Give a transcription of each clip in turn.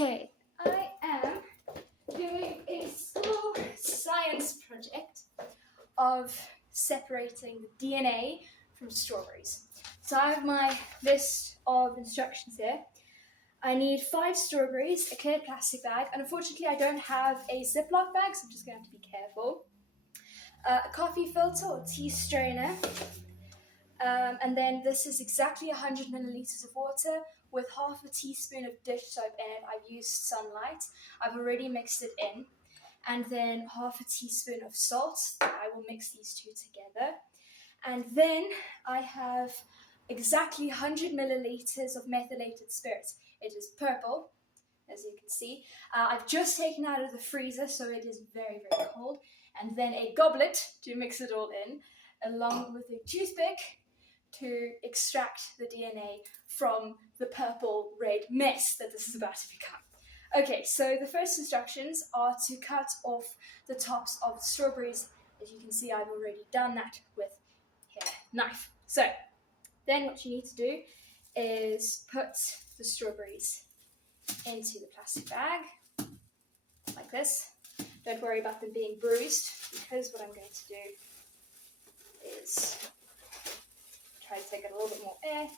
Okay, I am doing a school science project of separating the DNA from strawberries. So I have my list of instructions here. I need 5 strawberries, a clear plastic bag, and unfortunately I don't have a Ziploc bag, so I'm just going to have to be careful. A coffee filter or tea strainer, and then this is exactly 100 milliliters of water with half a teaspoon of dish soap in it. I've used Sunlight. I've already mixed it in. And then half a teaspoon of salt. I will mix these two together. And then I have exactly 100 milliliters of methylated spirits. It is purple, as you can see. I've just taken out of the freezer, so it is very, very cold. And then a goblet to mix it all in, along with a toothpick to extract the DNA from the purple-red mess that this is about to become. Okay, so the first instructions are to cut off the tops of the strawberries. As you can see, I've already done that with a knife. So then what you need to do is put the strawberries into the plastic bag, like this. Don't worry about them being bruised, because what I'm going to do is try to take it a little bit more air.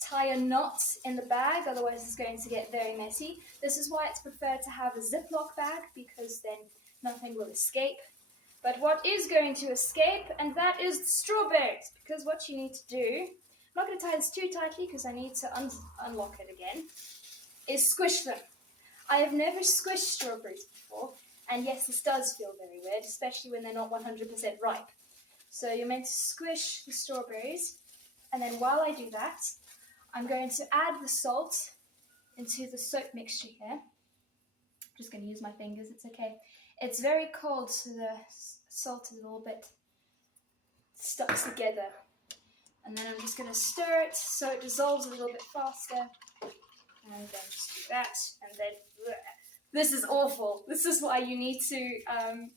Tie a knot in the bag, otherwise it's going to get very messy. This is why it's preferred to have a Ziploc bag, because then nothing will escape. But what is going to escape, and that is the strawberries, because what you need to do, I'm not going to tie this too tightly because I need to unlock it again, is squish them. I have never squished strawberries before, and yes, this does feel very weird, especially when they're not 100% ripe. So you're meant to squish the strawberries, and then while I do that, I'm going to add the salt into the soap mixture here. I'm just going to use my fingers, it's okay. It's very cold, so the salt is a little bit stuck together. And then I'm just going to stir it so it dissolves a little bit faster. And then just do that, and then this is awful. This is why you need to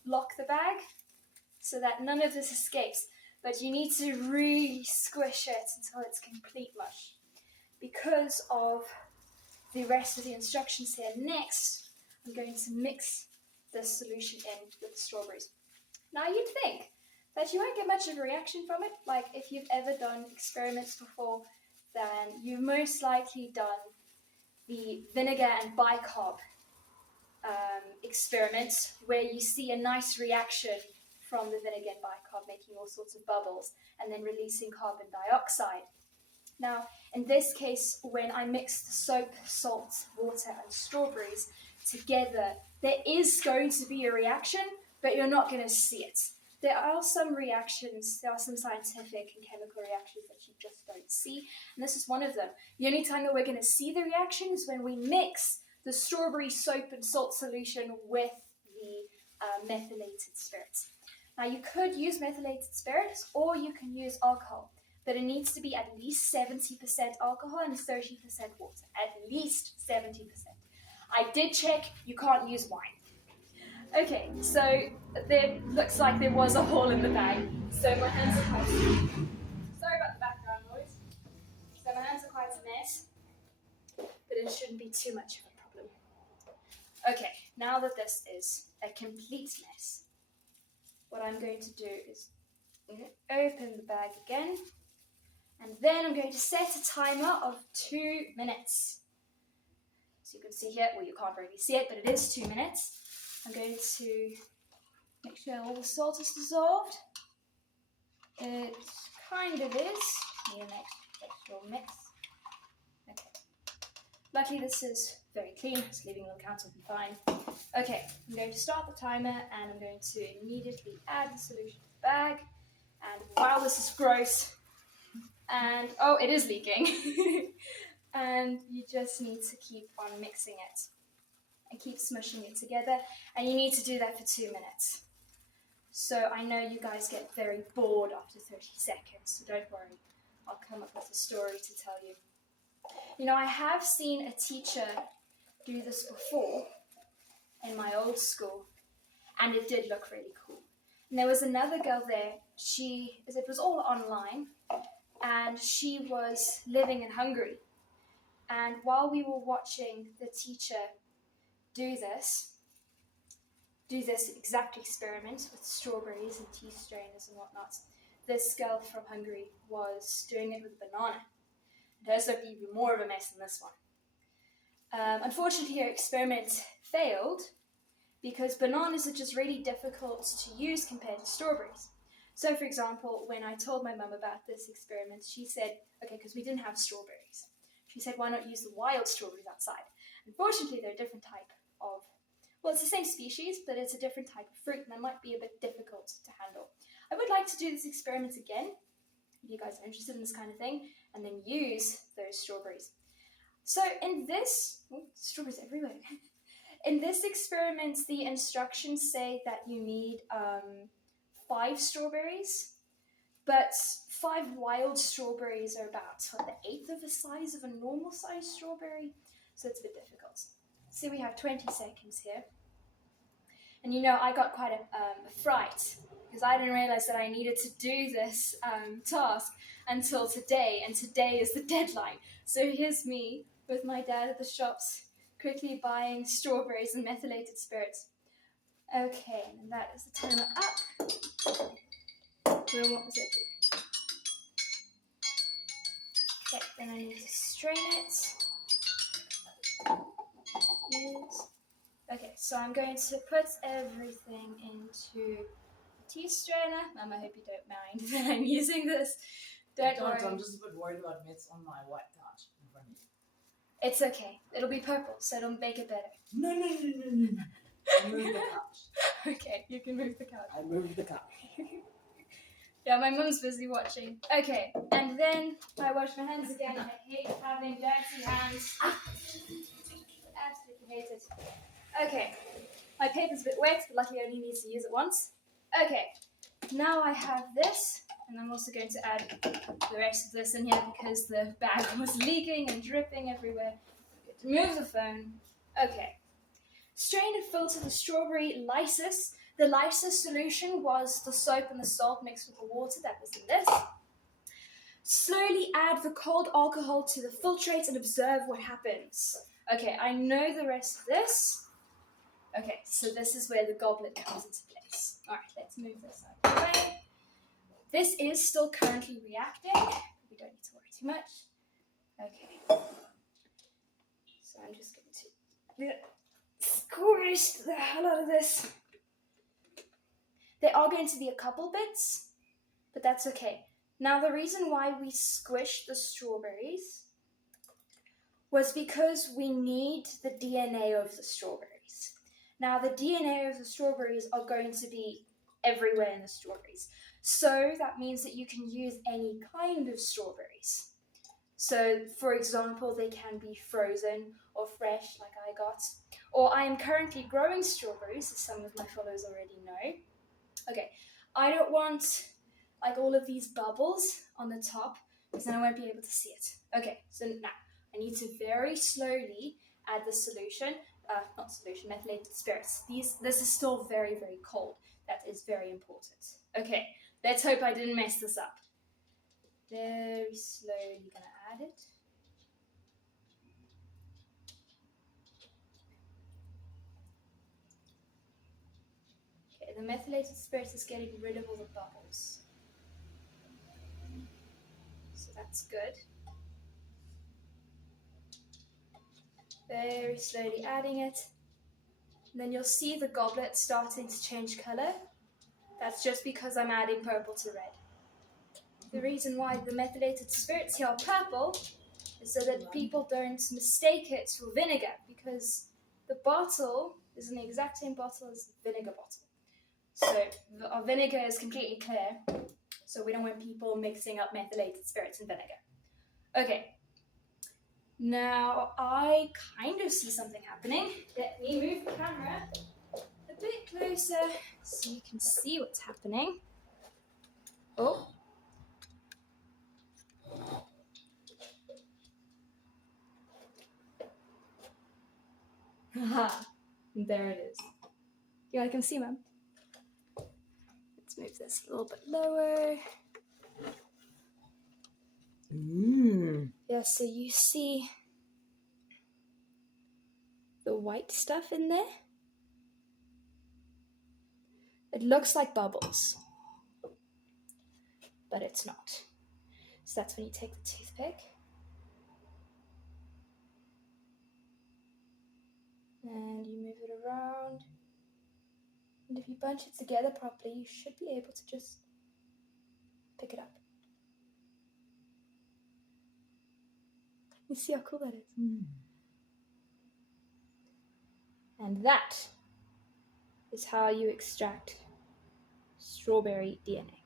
lock the bag so that none of this escapes. But you need to really squish it until it's complete mush, because of the rest of the instructions here. Next, I'm going to mix this solution in with the strawberries. Now you'd think that you won't get much of a reaction from it. Like if you've ever done experiments before, then you've most likely done the vinegar and bicarb experiments, where you see a nice reaction from the vinegar and bicarb making all sorts of bubbles and then releasing carbon dioxide. Now, in this case, when I mix the soap, salt, water and strawberries together, there is going to be a reaction, but you're not going to see it. There are some reactions, there are some scientific and chemical reactions that you just don't see, and this is one of them. The only time that we're going to see the reaction is when we mix the strawberry soap and salt solution with the methylated spirits. Now, you could use methylated spirits, or you can use alcohol, but it needs to be at least 70% alcohol and 30% water. At least 70%. I did check, you can't use wine. Okay, so there looks like there was a hole in the bag, so my hands are quite... Sorry about the background noise. So my hands are quite a mess, but it shouldn't be too much of a problem. Okay, now that this is a complete mess, what I'm going to do is open the bag again, and then I'm going to set a timer of 2 minutes. So you can see here, well, you can't really see it, but it is 2 minutes. I'm going to make sure all the salt is dissolved. It kind of is. Need an extra mix. Okay. Luckily this is very clean, just leaving it on the counter will be fine. Okay, I'm going to start the timer, and I'm going to immediately add the solution to the bag. And wow, this is gross. And oh, it is leaking. And you just need to keep on mixing it and keep smushing it together, and you need to do that for 2 minutes. So I know you guys get very bored after 30 seconds, so don't worry, I'll come up with a story to tell you. You know, I have seen a teacher do this before in my old school, and it did look really cool. And there was another girl there, it was all online, and she was living in Hungary. And while we were watching the teacher do this exact experiment with strawberries and tea strainers and whatnot, this girl from Hungary was doing it with a banana. And hers looked even more of a mess than this one. Unfortunately, her experiment failed because bananas are just really difficult to use compared to strawberries. So, for example, when I told my mum about this experiment, she said, okay, because we didn't have strawberries, she said, why not use the wild strawberries outside? Unfortunately, they're a different type of, well, it's the same species, but it's a different type of fruit, and that might be a bit difficult to handle. I would like to do this experiment again, if you guys are interested in this kind of thing, and then use those strawberries. So in this, strawberries everywhere. In this experiment, the instructions say that you need 5 strawberries, but 5 wild strawberries are about the eighth of the size of a normal sized strawberry, so it's a bit difficult. So we have 20 seconds here. And you know, I got quite a fright because I didn't realize that I needed to do this task until today, and today is the deadline. So here's me with my dad at the shops, quickly buying strawberries and methylated spirits. Okay, and that is the timer up. Then what was it do? Okay, then I need to strain it. Yes. Okay, so I'm going to put everything into the tea strainer. Mum, I hope you don't mind that I'm using this. Don't worry. I'm just a bit worried about mitts on my white couch in front of you. It's okay. It'll be purple, so it'll make it better. No. I moved the couch. Okay, you can move the couch. I moved the couch. Yeah, my mum's busy watching. Okay, and then I wash my hands again. I hate having dirty hands. Absolutely hate it. Okay, my paper's a bit wet, but luckily I only need to use it once. Okay, now I have this, and I'm also going to add the rest of this in here because the bag was leaking and dripping everywhere. Move the phone. Okay. Strain and filter the strawberry lysis. The lysis solution was the soap and the salt mixed with the water that was in this. Slowly add the cold alcohol to the filtrate and observe what happens. Okay, I know the rest of this. Okay, so this is where the goblet comes into place. Alright, let's move this out of the way. This is still currently reacting. We don't need to worry too much. Okay. So I'm just going to squish the hell out of this. There are going to be a couple bits, but that's okay. Now, the reason why we squished the strawberries was because we need the DNA of the strawberries. Now, the DNA of the strawberries are going to be everywhere in the strawberries. So that means that you can use any kind of strawberries. So, for example, they can be frozen or fresh, like I got. Or I am currently growing strawberries, as some of my followers already know. Okay, I don't want like all of these bubbles on the top, because then I won't be able to see it. Okay, so now I need to very slowly add the solution, methylated spirits. This is still very, very cold. That is very important. Okay, let's hope I didn't mess this up. Very slowly gonna add it. Okay, the methylated spirit is getting rid of all the bubbles. So that's good. Very slowly adding it. And then you'll see the goblet starting to change color. That's just because I'm adding purple to red. The reason why the methylated spirits here are purple is so that people don't mistake it for vinegar, because the bottle is in the exact same bottle as the vinegar bottle. So our vinegar is completely clear, so we don't want people mixing up methylated spirits and vinegar. Okay, now I kind of see something happening. Let me move the camera a bit closer so you can see what's happening. Oh. Haha, there it is. You guys can see, Mum? Let's move this a little bit lower. Yeah, so you see the white stuff in there. It looks like bubbles, but it's not. So that's when you take the toothpick and you move it around. And if you bunch it together properly, you should be able to just pick it up. You see how cool that is? And that is how you extract strawberry DNA.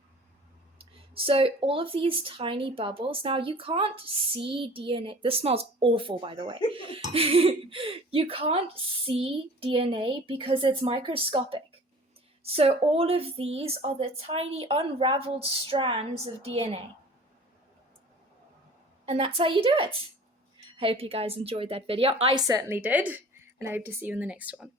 So all of these tiny bubbles, now you can't see DNA. This smells awful, by the way. You can't see DNA because it's microscopic. So all of these are the tiny unraveled strands of DNA. And that's how you do it. I hope you guys enjoyed that video. I certainly did. And I hope to see you in the next one.